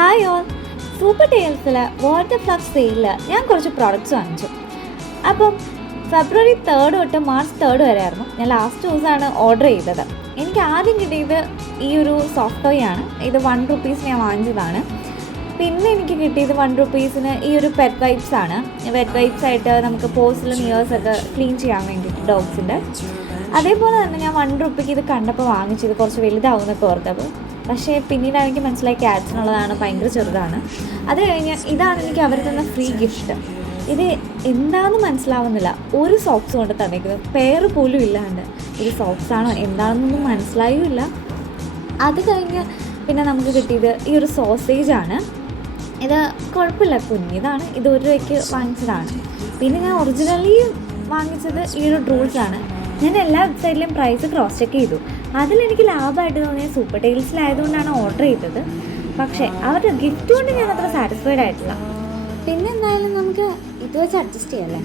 Hi all, super ടൈൽസിൽ water ഫ്ലഫ് സെയിലിൽ ഞാൻ കുറച്ച് പ്രോഡക്റ്റ്സ് വാങ്ങിച്ചു. അപ്പം ഫെബ്രുവരി 3 തൊട്ട് മാർച്ച് 3 വരെ ആയിരുന്നു ഞാൻ ലാസ്റ്റ് ദിവസമാണ് ഓർഡർ ചെയ്തത്. എനിക്ക് ആദ്യം കിട്ടിയത് ഈ ഒരു സോഫ്റ്റ് ടോയ് ആണ്. ഇത് 1 rupees ഞാൻ വാങ്ങിച്ചതാണ്. പിന്നെ എനിക്ക് കിട്ടിയത് 1 rupeesന് ഈ ഒരു പെറ്റ് വൈപ്സ് ആണ്. പെറ്റ് വൈപ്സ് ആയിട്ട് നമുക്ക് പോസിലും ഇയേഴ്സൊക്കെ ക്ലീൻ ചെയ്യാൻ വേണ്ടിയിട്ട് ഡോഗ്സിൻ്റെ. അതേപോലെ തന്നെ ഞാൻ 1 രൂപയ്ക്ക് ഇത് കണ്ടപ്പോൾ വാങ്ങിച്ചത് കുറച്ച് വലുതാവുന്നൊക്കെ ഓർത്തപ്പോൾ. പക്ഷേ പിന്നീടാണ് എനിക്ക് മനസ്സിലായി ക്യാറ്റ്സിനുള്ളതാണ്, ഭയങ്കര ചെറുതാണ്. അത് കഴിഞ്ഞ് ഇതാണ് എനിക്ക് അവർ തന്ന ഫ്രീ ഗിഫ്റ്റ്. ഇത് എന്താണെന്ന് മനസ്സിലാവുന്നില്ല, ഒരു സോക്സ് കൊണ്ട് തന്നേക്കുന്നത്, പെയർ പോലും ഇല്ലാണ്ട്. ഇത് സോക്സ് ആണോ എന്താണെന്നൊന്നും മനസ്സിലായുമില്ല. അത് കഴിഞ്ഞ് പിന്നെ നമുക്ക് കിട്ടിയത് ഈ ഒരു സോസേജാണ്. ഇത് കുഴപ്പമില്ല, കുഞ്ഞിതാണ്. ഇത് 1 രൂപയ്ക്ക് വാങ്ങിച്ചതാണ്. പിന്നെ ഞാൻ ഒറിജിനലി വാങ്ങിച്ചത് ഈ ഒരു ഡ്രൂൾസാണ്. ഞാൻ എല്ലാ വെബ്സൈറ്റിലും പ്രൈസ് ക്രോസ് ചെക്ക് ചെയ്തു. അതിലെനിക്ക് ലാഭമായിട്ട് തോന്നിയത് സൂപ്പർ ടൈൽസിലായതുകൊണ്ടാണ് ഓർഡർ ചെയ്തത്. പക്ഷേ അവരുടെ ഗിഫ്റ്റ് കൊണ്ട് ഞാൻ അത്ര സാറ്റിസ്ഫൈഡ് ആയിട്ടില്ല. പിന്നെ എന്തായാലും നമുക്ക് ഇത് വെച്ച് അഡ്ജസ്റ്റ് ചെയ്യാമല്ലേ.